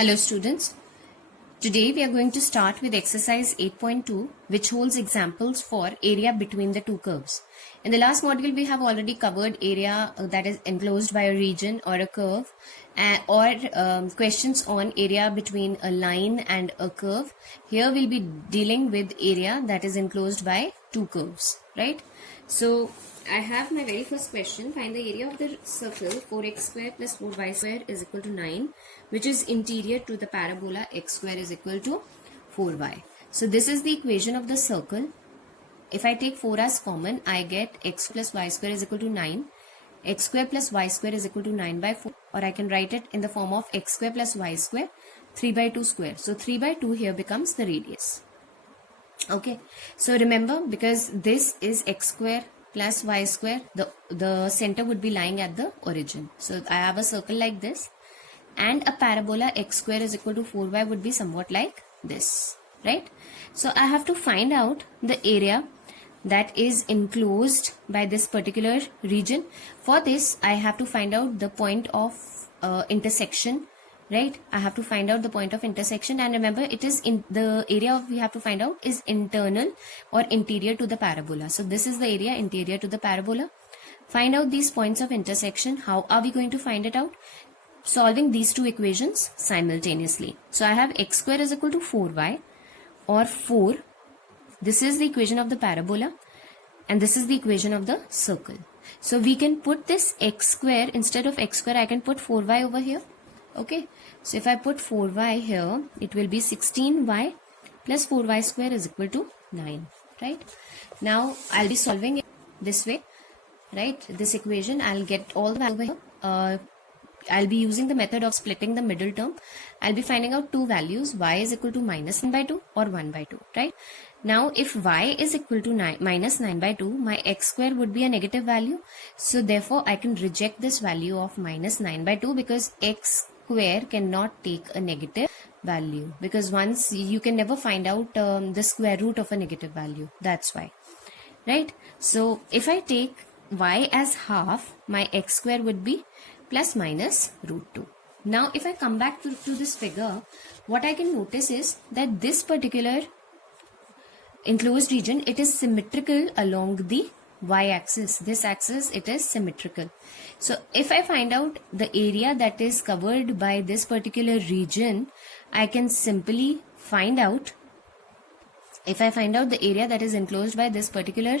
Hello students, today we are going to start with exercise 8.2 which holds examples for area between the two curves. In the last module we have already covered area that is enclosed by a region or a curve or questions on area between a line and a curve. Here we'll be dealing with area that is enclosed by two curves, right? So I have my very first question. Find the area of the circle 4x square plus 4y square is equal to 9, which is interior to the parabola x square is equal to 4y. So this is the equation of the circle. If I take 4 as common, I get x plus y square is equal to 9. X square plus y square is equal to 9 by 4, or I can write it in the form of x square plus y square 3 by 2 square. So 3 by 2 here becomes the radius. Okay, so remember, because this is x square plus y square, the center would be lying at the origin. So I have a circle like this, and a parabola x square is equal to 4y would be somewhat like this, right? So I have to find out the area that is enclosed by this particular region. For this I have to find out the point of intersection, right? I have to find out the point of intersection, and remember, it is in the area we have to find out is internal or interior to the parabola. So this is the area interior to the parabola. Find out these points of intersection. How are we going to find it out? Solving these two equations simultaneously. So I have x square is equal to 4y, or 4. This is the equation of the parabola, and this is the equation of the circle. So we can put this x square, instead of x square I can put 4y over here. Okay, so if I put 4y here, it will be 16y plus 4y square is equal to 9, right? Now I'll be solving it this way, right? This equation, I'll get all the values over here. I'll be using the method of splitting the middle term. I'll be finding out two values, y is equal to minus 9 by 2 or 1 by 2, right? Now if y is equal to minus 9 by 2, my x square would be a negative value. So therefore I can reject this value of minus 9 by 2, because x square cannot take a negative value, because once you can never find out the square root of a negative value. That's why, right? So if I take y as half, my x square would be plus minus root 2. Now if I come back to this figure, what I can notice is that this particular enclosed region, it is symmetrical along the y-axis. This axis, it is symmetrical. So if I find out the area that is covered by this particular region, I can simply find out, if I find out the area that is enclosed by this particular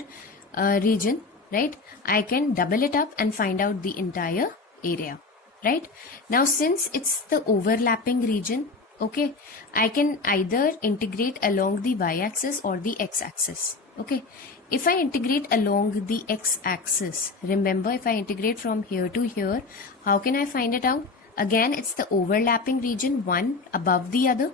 region, right, I can double it up and find out the entire area, right? Now since it's the overlapping region, okay, I can either integrate along the y-axis or the x-axis. Okay, if I integrate along the x-axis, remember, if I integrate from here to here, how can I find it out? Again, it's the overlapping region, one above the other.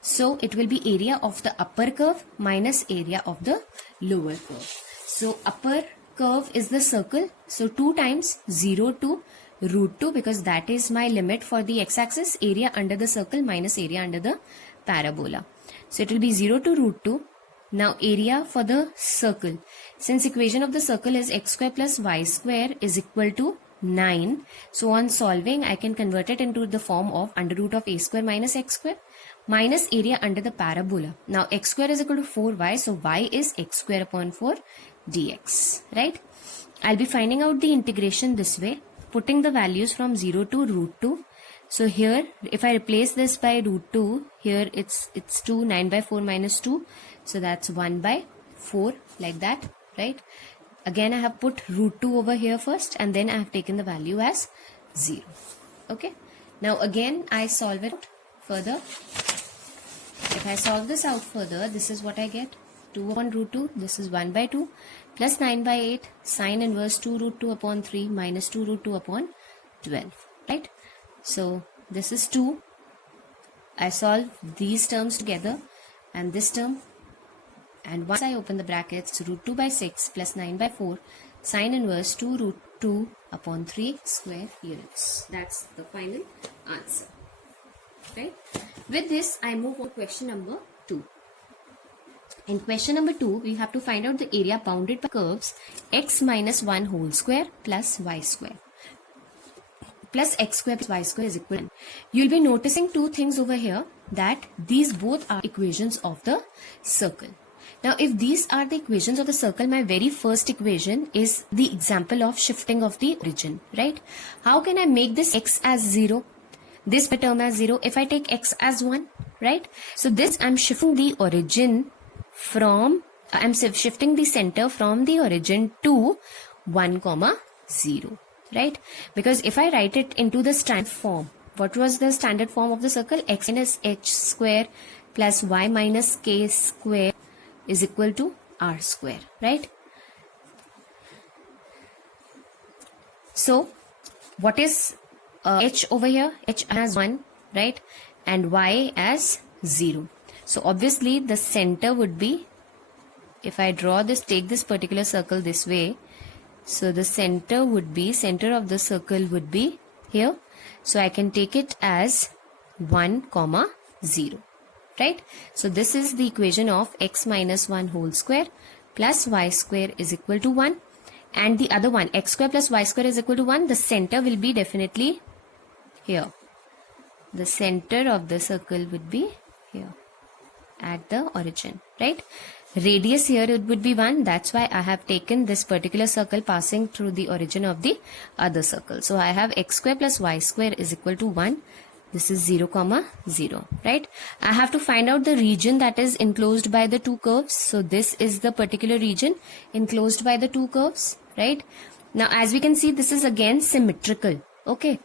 So it will be area of the upper curve minus area of the lower curve. So upper curve is the circle, so 2 times 0 to root 2, because that is my limit for the x-axis, area under the circle minus area under the parabola. So it will be 0 to root 2. Now area for the circle, since equation of the circle is x square plus y square is equal to 9. So on solving, I can convert it into the form of under root of a square minus x square minus area under the parabola. Now x square is equal to 4y, so y is x square upon 4 dx, right? I'll be finding out the integration this way, putting the values from 0 to root 2. So here, if I replace this by root 2, here it's 2, 9 by 4 minus 2. So that's 1 by 4, like that, right? Again, I have put root 2 over here first, and then I have taken the value as 0. Okay. Now again, I solve it further. If I solve this out further, this is what I get. 2 upon root 2, this is 1 by 2, plus 9 by 8, sine inverse 2 root 2 upon 3 minus 2 root 2 upon 12, right? So this is 2. I solve these terms together and this term, and once I open the brackets, root 2 by 6 plus 9 by 4 sine inverse 2 root 2 upon 3 square units. That's the final answer, right? With this, I move on to question number 2. In question number 2, we have to find out the area bounded by curves x minus 1 whole square plus y square. plus x square plus y square is equal to 1. You'll be noticing two things over here, that these both are equations of the circle. Now, if these are the equations of the circle, my very first equation is the example of shifting of the origin, right? How can I make this x as 0, this term as 0, if I take x as 1, right? So this, I'm shifting the origin from, I'm shifting the center from the origin to 1, 0, right? Because if I write it into the standard form, what was the standard form of the circle? X minus h square plus y minus k square is equal to r square, right? So what is h over here? H as 1, right? And y as 0. So obviously the center would be, if I draw this, take this particular circle this way, so the center would be, center of the circle would be here. So I can take it as 1, 0, right? So this is the equation of x minus 1 whole square plus y square is equal to 1. And the other one, x square plus y square is equal to 1. The center will be definitely here. The center of the circle would be here at the origin, right? Radius here, it would be 1. That's why I have taken this particular circle passing through the origin of the other circle. So I have x square plus y square is equal to 1. This is 0, 0, right? I have to find out the region that is enclosed by the two curves. So this is the particular region enclosed by the two curves, right? Now, as we can see, this is again symmetrical. Okay.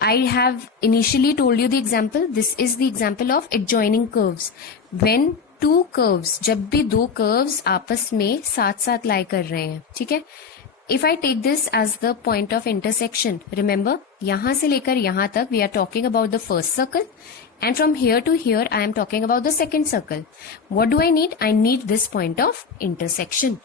I have initially told you the example. This is the example of adjoining curves. When two curves, जब भी दो curves आपस में साथ साथ lie कर रहे हैं, ठीक है? If I take this as the point of intersection, remember, यहाँ से लेकर यहाँ तक we are talking about the first circle, and from here to here I am talking about the second circle. What do I need? I need this point of intersection.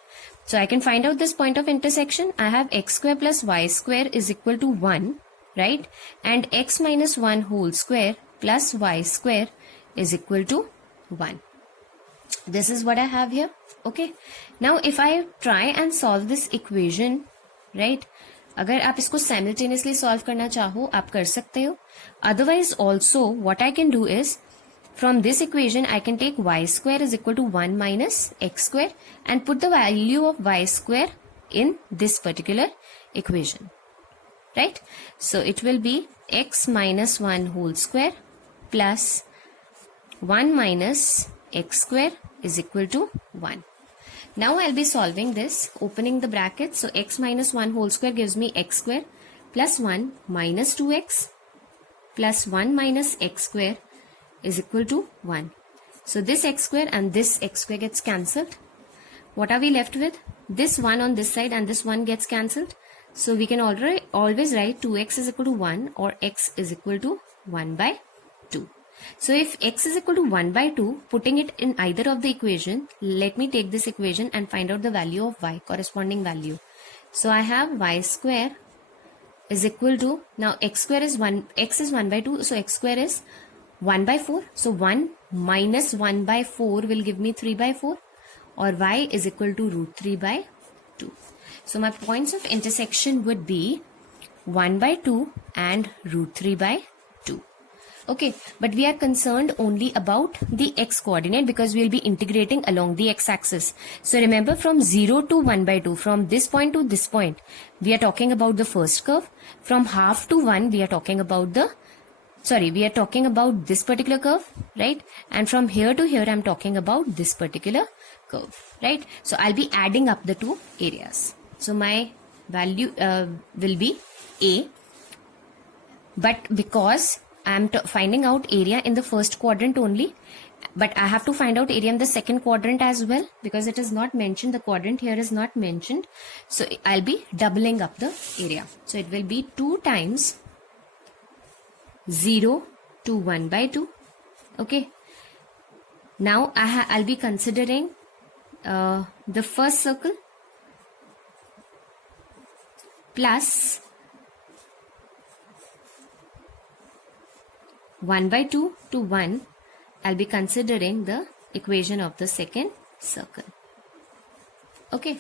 So I can find out this point of intersection. I have x square plus y square is equal to 1, right? And x minus 1 whole square plus y square is equal to 1. This is what I have here. Okay. Now if I try and solve this equation, right? अगर आप इसको simultaneously solve करना चाहो, आप कर सकते हो. Otherwise also what I can do is, from this equation I can take y square is equal to 1 minus x square and put the value of y square in this particular equation. Right? So it will be x minus 1 whole square plus 1 minus x square is equal to 1. Now I'll be solving this, opening the brackets. So x minus 1 whole square gives me x square plus 1 minus 2x plus 1 minus x square is equal to 1. So this x square and this x square gets cancelled. What are we left with? This 1 on this side and this 1 gets cancelled. So we can always write 2x is equal to 1 or x is equal to 1 by 2. So if x is equal to 1 by 2, putting it in either of the equation, let me take this equation and find out the value of y, corresponding value. So I have y square is equal to, now x square is 1, x is 1 by 2, so x square is 1 by 4. So 1 minus 1 by 4 will give me 3 by 4, or y is equal to root 3 by 2. So my points of intersection would be 1 by 2 and root 3 by 2. Okay, but we are concerned only about the x coordinate because we will be integrating along the x-axis. So remember, from 0 to 1 by 2, from this point to this point, we are talking about the first curve. From half to 1, we are talking about this particular curve, right? And from here to here, I'm talking about this particular curve, right? So I'll be adding up the two areas. So my value will be A, but because I'm finding out area in the first quadrant only, but I have to find out area in the second quadrant as well because it is not mentioned, the quadrant here is not mentioned. So I'll be doubling up the area. So it will be 2 times 0 to 1 by 2. Okay. Now I'll be considering the first circle plus 1 by 2 to 1, I'll be considering the equation of the second circle. Okay.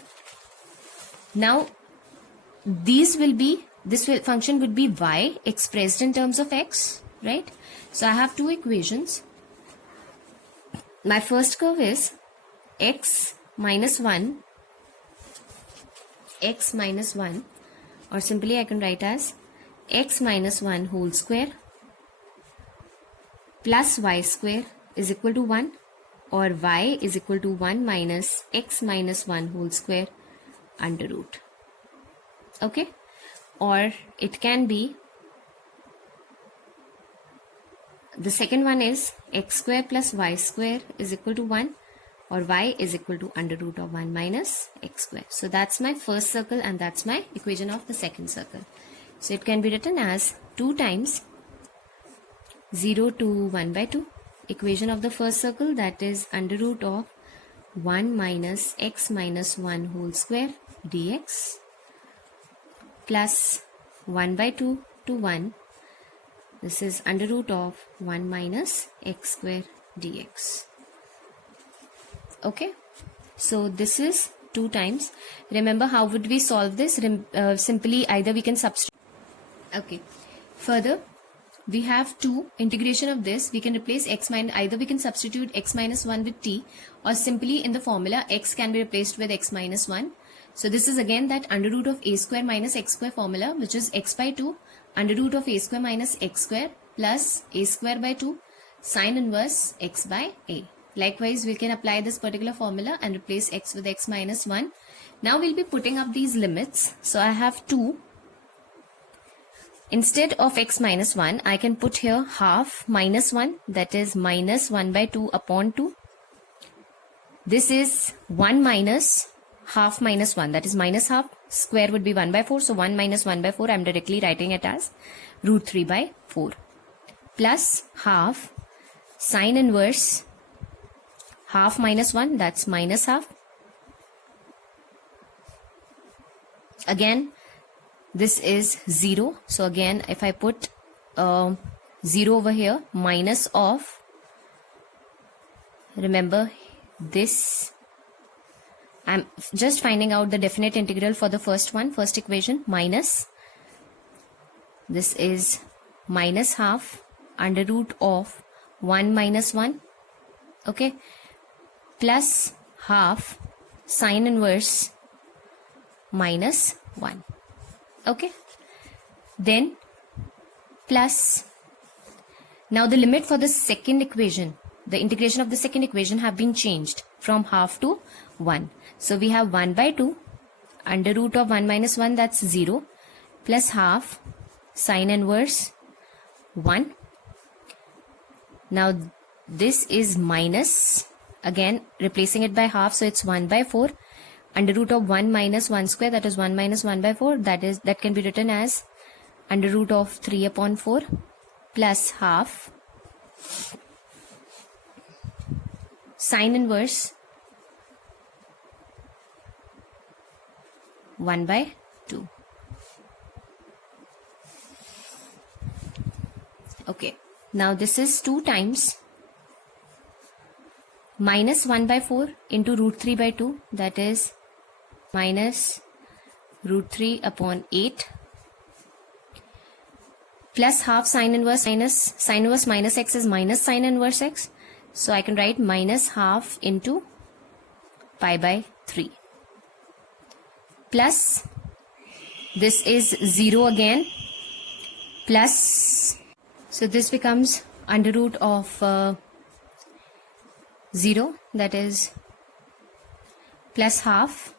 Now, these will be function would be y expressed in terms of x, right? So I have two equations. My first curve is x minus 1, or simply I can write as x minus 1 whole square plus y square is equal to 1, or y is equal to 1 minus x minus 1 whole square under root. Okay? Or it can be, the second one is x square plus y square is equal to 1, or y is equal to under root of 1 minus x square. So that's my first circle and that's my equation of the second circle. So it can be written as 2 times 0 to 1 by 2. Equation of the first circle, that is under root of 1 minus x minus 1 whole square dx plus 1 by 2 to 1. This is under root of 1 minus x square dx. Okay, so this is 2 times. Remember, how would we solve this? Simply either we can substitute. Okay, further we have 2 integration of this. We can replace x minus, either we can substitute x minus 1 with t, or simply in the formula x can be replaced with x minus 1. So this is again that under root of a square minus x square formula, which is x by 2 under root of a square minus x square plus a square by 2 sine inverse x by a. Likewise, we can apply this particular formula and replace x with x minus 1. Now we'll be putting up these limits. So I have 2. Instead of x minus 1, I can put here half minus 1, that is minus 1 by 2 upon 2. This is 1 minus half minus 1, that is minus half. Square would be 1 by 4, so 1 minus 1 by 4, I am directly writing it as root 3 by 4. Plus half sine inverse half minus 1, that's minus half. Again, this is 0. So again, if I put 0 over here, minus of, remember this, I'm just finding out the definite integral for the first one, first equation, minus, this is minus half under root of 1 minus 1, okay, plus half sine inverse minus 1. Okay, then plus, now the limit for the second equation, the integration of the second equation have been changed from half to 1. So we have 1 by 2 under root of 1 minus 1, that's 0, plus half sine inverse 1. Now this is minus, again replacing it by half, so it's 1 by 4. Under root of 1 minus 1 square, that is 1 minus 1 by 4, that can be written as under root of 3 upon 4 plus half sine inverse 1 by 2. Okay, now this is 2 times minus 1 by 4 into root 3 by 2, that is minus root 3 upon 8 plus half sine inverse minus x is minus sine inverse x. So I can write minus half into pi by 3 plus this is 0 again plus, so this becomes under root of 0, that is plus half.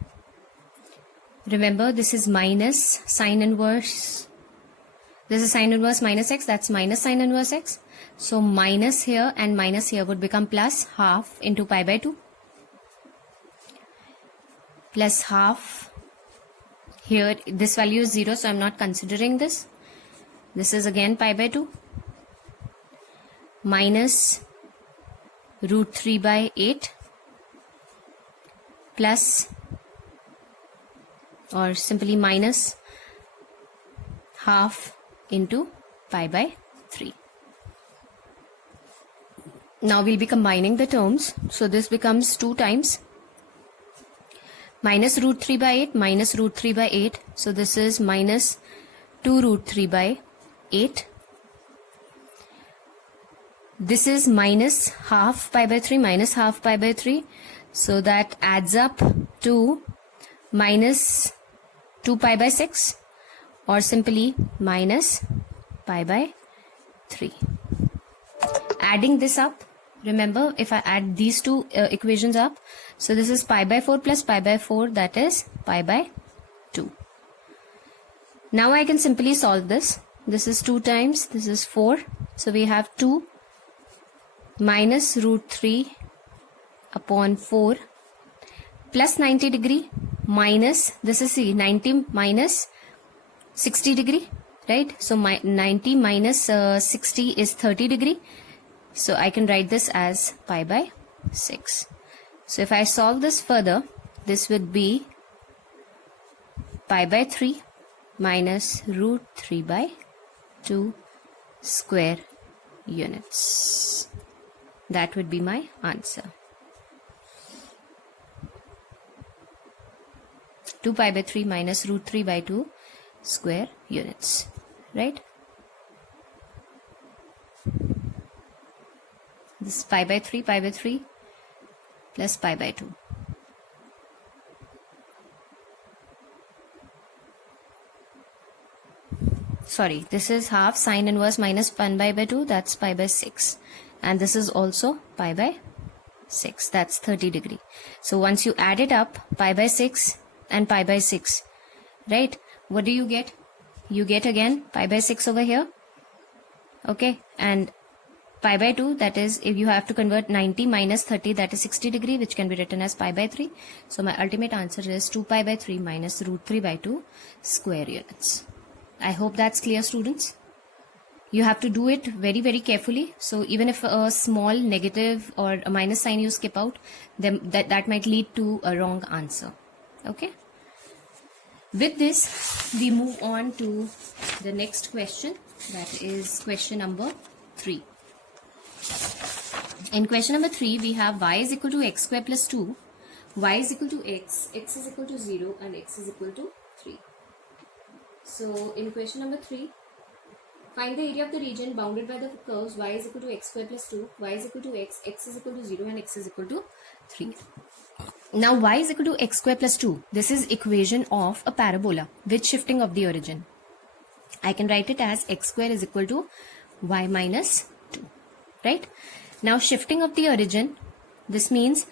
Remember, this is minus sine inverse, this is sine inverse minus x, that's minus sine inverse x. So minus here and minus here would become plus half into pi by 2 plus half. Here this value is 0, so I am not considering this. This is again pi by 2 minus root 3 by 8 plus, or simply minus half into pi by 3. Now we'll be combining the terms. So this becomes 2 times minus root 3 by 8 minus root 3 by 8. So this is minus 2 root 3 by 8. This is minus half pi by 3 minus half pi by 3. So that adds up to minus 2 pi by 6, or simply minus pi by 3. Adding this up, remember if I add these two equations up, so this is pi by 4 plus pi by 4, that is pi by 2. Now I can simply solve this. This is 2 times, this is 4. So we have 2 minus root 3 upon 4 plus 90 degree minus, this is 90 minus 60 degree, right? So 90 minus 60 is 30 degree. So I can write this as pi by 6. So if I solve this further, this would be pi by 3 minus root 3 by 2 square units. That would be my answer. 2 pi by 3 minus root 3 by 2 square units, right? This is pi by 3 plus pi by 2. Sorry, this is half sine inverse minus pi by 2, that's pi by 6. And this is also pi by 6, that's 30 degree. So once you add it up, pi by 6 and pi by 6, right? What do you get? You get again pi by 6 over here. Okay, and pi by 2, that is, if you have to convert 90 minus 30, that is 60 degree, which can be written as pi by 3. So my ultimate answer is 2 pi by 3 minus root 3 by 2 square units. I hope that's clear, students. You have to do it very, very carefully. So even if a small negative or a minus sign you skip out, then that might lead to a wrong answer. Okay. With this, we move on to the next question. That is question number 3. In question number 3, we have y is equal to x square plus 2, y is equal to x is equal to 0, and x is equal to 3. So in question number 3, find the area of the region bounded by the curves y is equal to x square plus 2, y is equal to x is equal to 0, and x is equal to 3. Now y is equal to x square plus 2. This is equation of a parabola with shifting of the origin. I can write it as x square is equal to y minus 2. Right? Now shifting of the origin, this means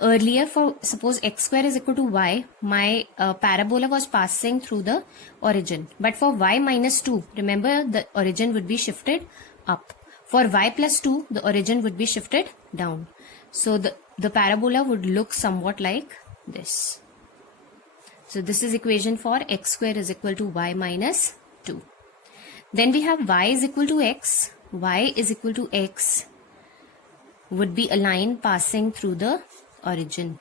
earlier for suppose x square is equal to y, my parabola was passing through the origin. But for y minus 2, remember the origin would be shifted up. For y plus 2, the origin would be shifted down. So the parabola would look somewhat like this. So this is equation for x square is equal to y minus 2. Then we have y is equal to x. Y is equal to x would be a line passing through the origin,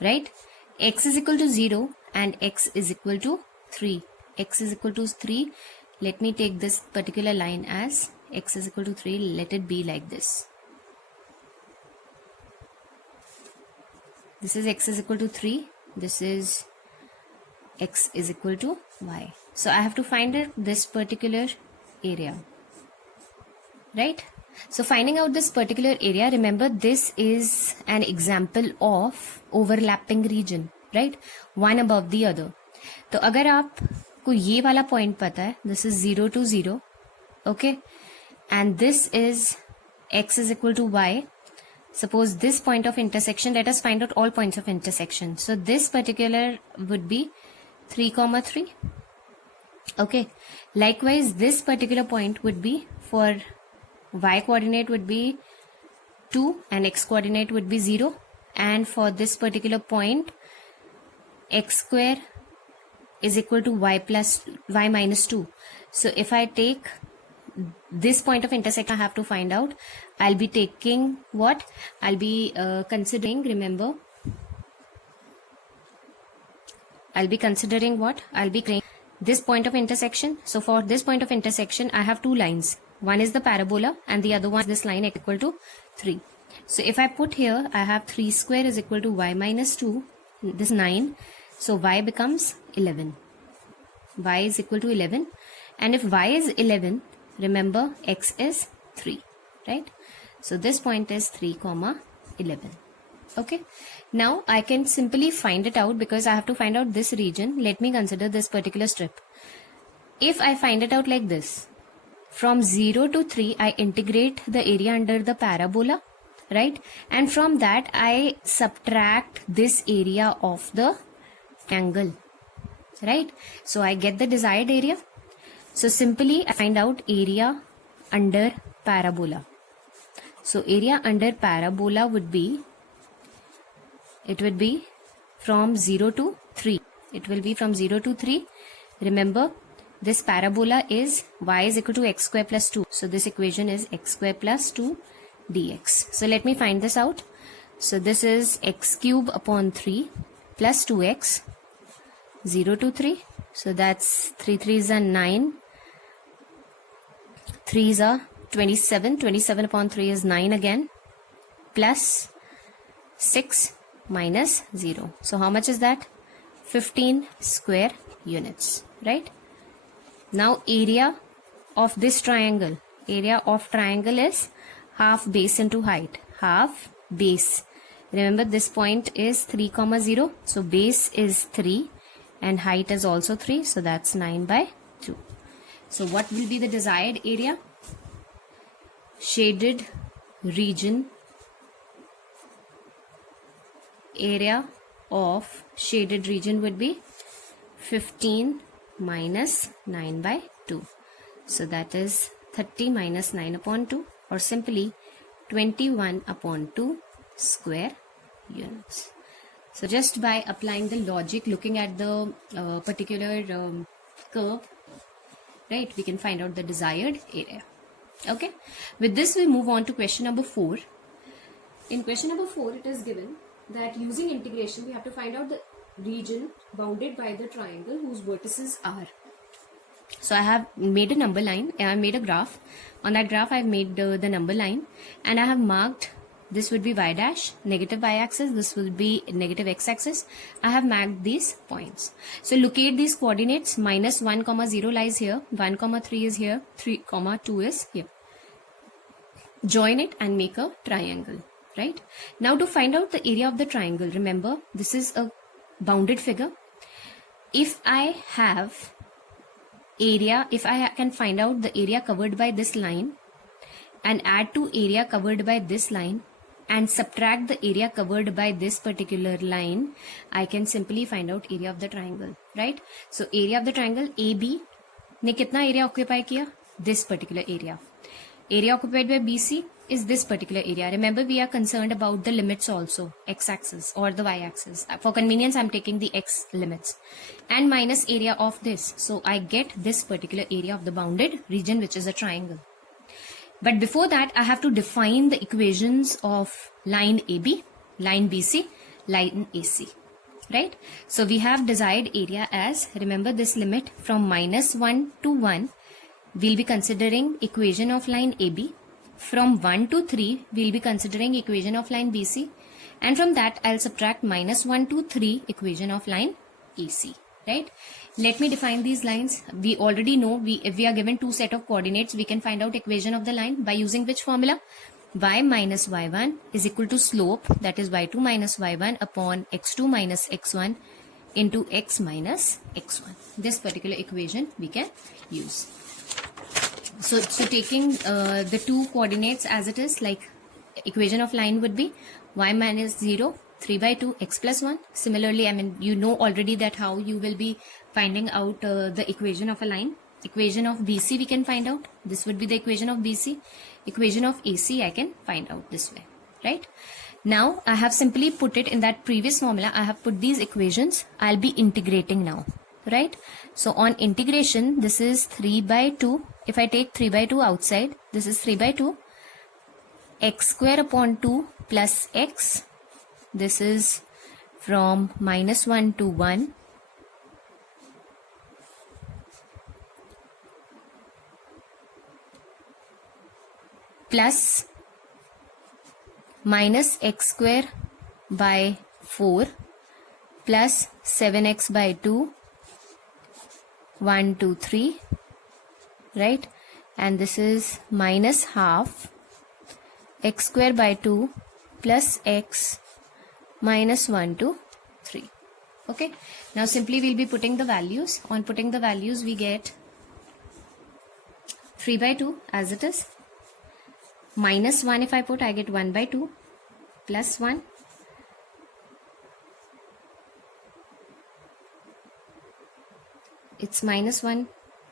right? X is equal to 0 and x is equal to 3. X is equal to 3. Let me take this particular line as x is equal to 3. Let it be like this. This is x is equal to 3. This is x is equal to y. So I have to find this particular area, right? So finding out this particular area, remember this is an example of overlapping region, right? One above the other. तो अगर आपको ये वाला point पता है, this is 0 to 0, okay? And this is x is equal to y. Suppose this point of intersection, let us find out all points of intersection. So this particular would be 3, 3. Okay. Likewise, this particular point would be for y coordinate would be 2 and x coordinate would be 0. And for this particular point, x square is equal to y minus 2. So if I take this point of intersection, I have to find out. I'll be taking what? I'll be considering, remember, I'll be considering what? I'll be creating this point of intersection. So for this point of intersection, I have two lines. One is the parabola and the other one is this line equal to 3. So if I put here, I have 3 square is equal to y minus 2, this 9. So y becomes 11. y is equal to 11, and if y is 11, remember x is 3, right? So this point is 3 comma 11. Okay, now I can simply find it out because I have to find out this region. Let me consider this particular strip. If I find it out like this, from 0 to 3 I integrate the area under the parabola, right? And from that I subtract this area of the angle, right? So I get the desired area. So simply I find out area under parabola. So area under parabola would be, it would be from 0 to 3. It will be from 0 to 3. Remember, this parabola is y is equal to x square plus 2. So this equation is x square plus 2 dx. So let me find this out. So this is x cube upon 3 plus 2x, 0 to 3. So that's 3 3s are 9. 3s are 27. 27 upon 3 is 9 again. Plus 6 minus 0. So how much is that? 15 square units, right? Now area of this triangle, area of triangle is half base into height, half base. Remember this point is 3 comma 0. So base is 3 and height is also 3. So that's 9 by 2. So what will be the desired area? Shaded region, area of shaded region would be 15 minus 9 by 2. So that is 30 minus 9 upon 2, or simply 21 upon 2 square units. So just by applying the logic, looking at the particular curve, right, we can find out the desired area. Okay, with this we move on to question number 4. In question number 4 it is given that using integration we have to find out the region bounded by the triangle whose vertices are. So I have made a number line, I have made a graph. On that graph I have made the number line, and I have marked this would be y dash, negative y axis, this will be negative x axis. I have marked these points. So locate these coordinates. Minus 1 comma 0 lies here, 1 comma 3 is here, 3 comma 2 is here. Join it and make a triangle, right? Now to find out the area of the triangle, remember this is a bounded figure. If I have area, if I can find out the area covered by this line and add to area covered by this line and subtract the area covered by this particular line, I can simply find out area of the triangle, right? So area of the triangle AB ने कितना area occupy किया? This particular area. Area occupied by BC is this particular area. Remember, we are concerned about the limits also, x-axis or the y-axis. For convenience, I'm taking the x limits. And minus area of this. So I get this particular area of the bounded region, which is a triangle. But before that, I have to define the equations of line AB, line BC, line AC, right? So we have desired area as, remember this limit from minus 1 to 1, we'll be considering equation of line AB. From 1 to 3, we'll be considering equation of line BC. And from that, I'll subtract minus 1 to 3 equation of line AC, right? Let me define these lines. We already know if we are given two set of coordinates, we can find out equation of the line by using which formula? Y minus y1 is equal to slope, that is y2 minus y1 upon x2 minus x1 into x minus x1. This particular equation we can use. So taking the two coordinates as it is, like equation of line would be y minus 0, 3 by 2, x plus 1. Similarly, I mean, you know already that how you will be finding out the equation of a line. Equation of BC we can find out. This would be the equation of BC. Equation of AC I can find out this way, right? Now, I have simply put it in that previous formula. I have put these equations. I'll be integrating now, right? So on integration, this is 3 by 2. If I take 3 by 2 outside, this is 3 by 2. X square upon 2 plus x. This is from minus 1 to 1. Plus minus x square by 4 plus 7x by 2 1, 2, 3, right? And this is minus half x square by 2 plus x minus 1 to 3. Okay, now simply we'll be putting the values. On putting the values, we get 3 by 2 as it is, minus 1 if I put, I get 1 by 2, plus 1, it's minus 1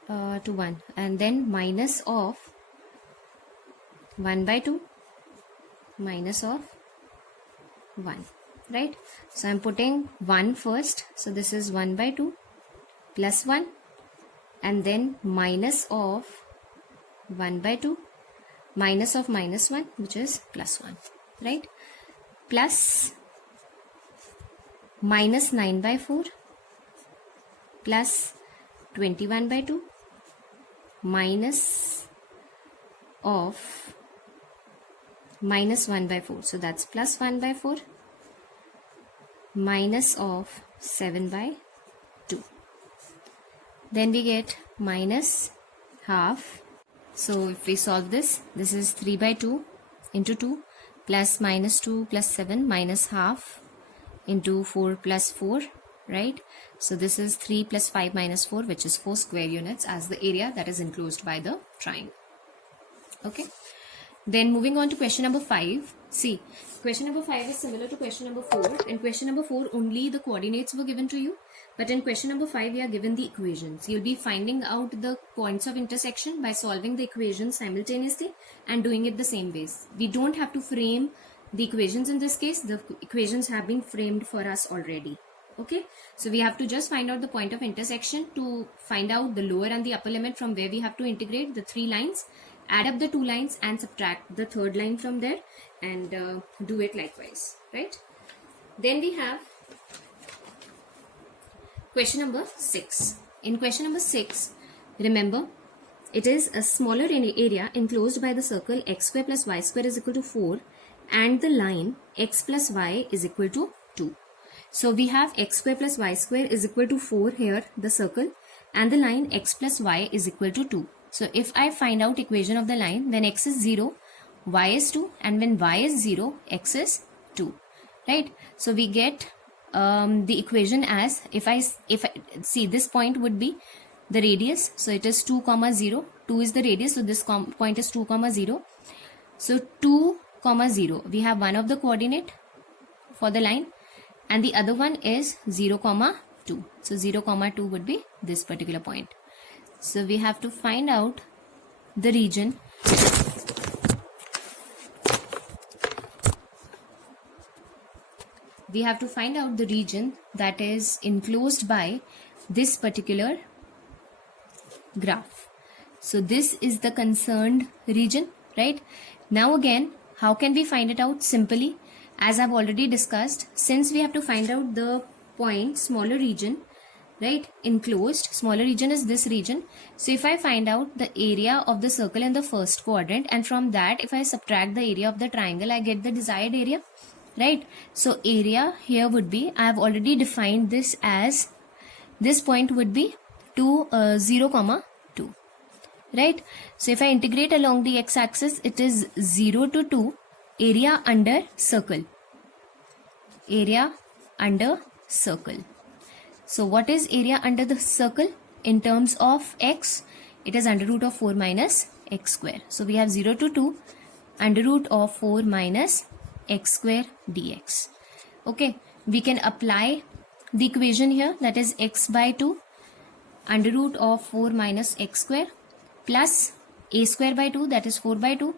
to 1, and then minus of 1 by 2, minus of 1, right? So I'm putting 1 first, so this is 1 by 2 plus 1, and then minus of 1 by 2, minus of minus 1, which is plus 1, right? Plus minus 9 by 4 plus 21 by 2 minus of minus 1 by 4. So that's plus 1 by 4 minus of 7 by 2. Then we get minus half. So if we solve this, this is 3 by 2 into 2 plus minus 2 plus 7 minus half into 4 plus 4, right? So this is 3 plus 5 minus 4, which is 4 square units as the area that is enclosed by the triangle. Okay. Then moving on to question number 5. See, question number 5 is similar to question number 4. In question number 4, only the coordinates were given to you. But in question number 5, we are given the equations. You'll be finding out the points of intersection by solving the equations simultaneously and doing it the same ways. We don't have to frame the equations in this case. The equations have been framed for us already. Okay, so we have to just find out the point of intersection to find out the lower and the upper limit from where we have to integrate the 3 lines, add up the 2 lines and subtract the 3rd line from there, and do it likewise, right? Then we have question number 6. In question number 6, remember, it is a smaller area enclosed by the circle x square plus y square is equal to 4 and the line x plus y is equal to 2. So we have x square plus y square is equal to 4 here, the circle, and the line x plus y is equal to 2. So if I find out equation of the line, when x is 0, y is 2, and when y is 0, x is 2, right? So we get the equation as, if I see, this point would be the radius, so it is 2 comma 0, 2 is the radius, so this point is 2 comma 0. So 2 comma 0, we have one of the coordinate for the line and the other one is 0 comma 2. So 0 comma 2 would be this particular point. So we have to find out the region that is enclosed by this particular graph. So this is the concerned region, right? Now again, how can we find it out? Simply, as I've already discussed, since we have to find out the point, smaller region, right, enclosed, smaller region is this region. So if I find out the area of the circle in the first quadrant, and from that if I subtract the area of the triangle, I get the desired area, right? So area here would be, I have already defined this as, this point would be 0 comma 2, right? So if I integrate along the x-axis, it is 0 to 2, area under circle, area under circle. So what is area under the circle? In terms of x, it is under root of 4 minus x square. So we have 0 to 2, under root of 4 minus x square dx. Okay, we can apply the equation here, that is x by 2 under root of 4 minus x square plus a square by 2, that is 4 by 2,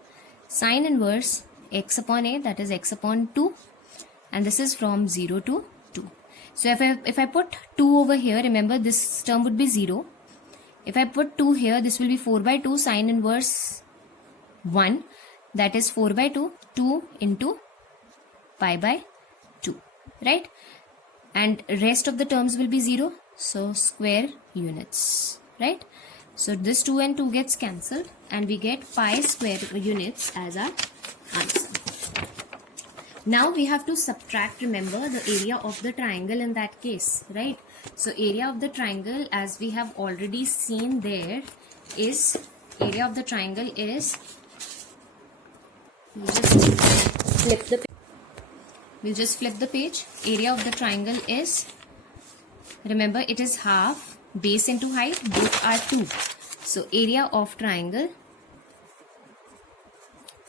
sine inverse x upon a, that is x upon 2, and this is from 0 to 2. So if I put 2 over here, remember this term would be 0. If I put 2 here, this will be 4 by 2 sine inverse 1, that is 4 by 2, 2 into pi by 2, right? And rest of the terms will be 0, so square units, right? So this 2 and 2 gets cancelled and we get pi square units as our answer. Now we have to subtract, remember, the area of the triangle in that case, right? So area of the triangle, as we have already seen there, is area of the triangle is, we'll just flip the page. Area of the triangle is, remember, it is half, base into height, both are 2. So area of triangle,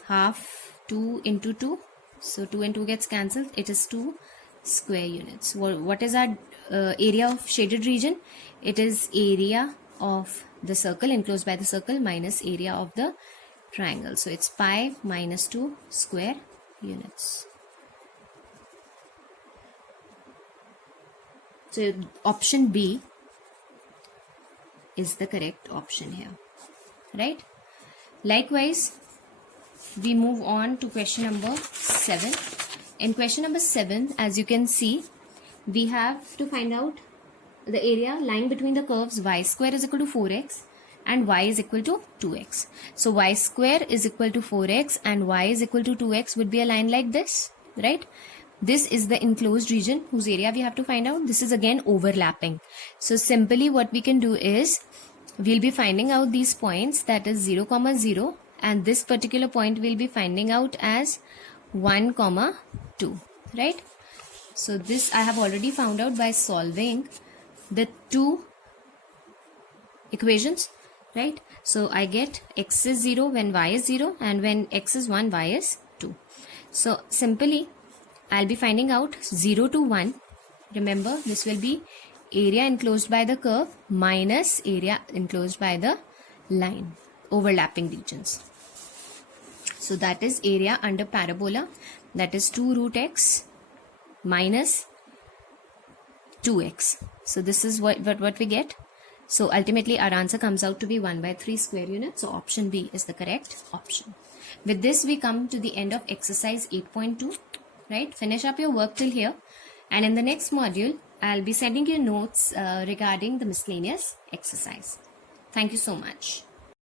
half 2 into 2. So 2 and 2 gets cancelled. It is 2 square units. What is our area of shaded region? It is area of the circle enclosed by the circle minus area of the triangle. So it's pi minus 2 square units. So option B is the correct option here, right? Likewise, we move on to question number 7. In question number 7, as you can see, we have to find out the area lying between the curves y square is equal to 4x and y is equal to 2x. So y square is equal to 4x and y is equal to 2x would be a line like this, right? This is the enclosed region whose area we have to find out. This is again overlapping. So simply what we can do is, we'll be finding out these points, that is 0, 0, and this particular point we'll be finding out as 1, 2, right? So this I have already found out by solving the two equations, right? So I get x is 0 when y is 0 and when x is 1, y is 2. So simply I'll be finding out 0 to 1. Remember, this will be area enclosed by the curve minus area enclosed by the line, overlapping regions. So that is area under parabola, that is 2 root x minus 2x. So this is what we get. So ultimately our answer comes out to be 1 by 3 square units. So option B is the correct option. With this we come to the end of exercise 8.2, right? Finish up your work till here, and in the next module I'll be sending you notes regarding the miscellaneous exercise. Thank you so much.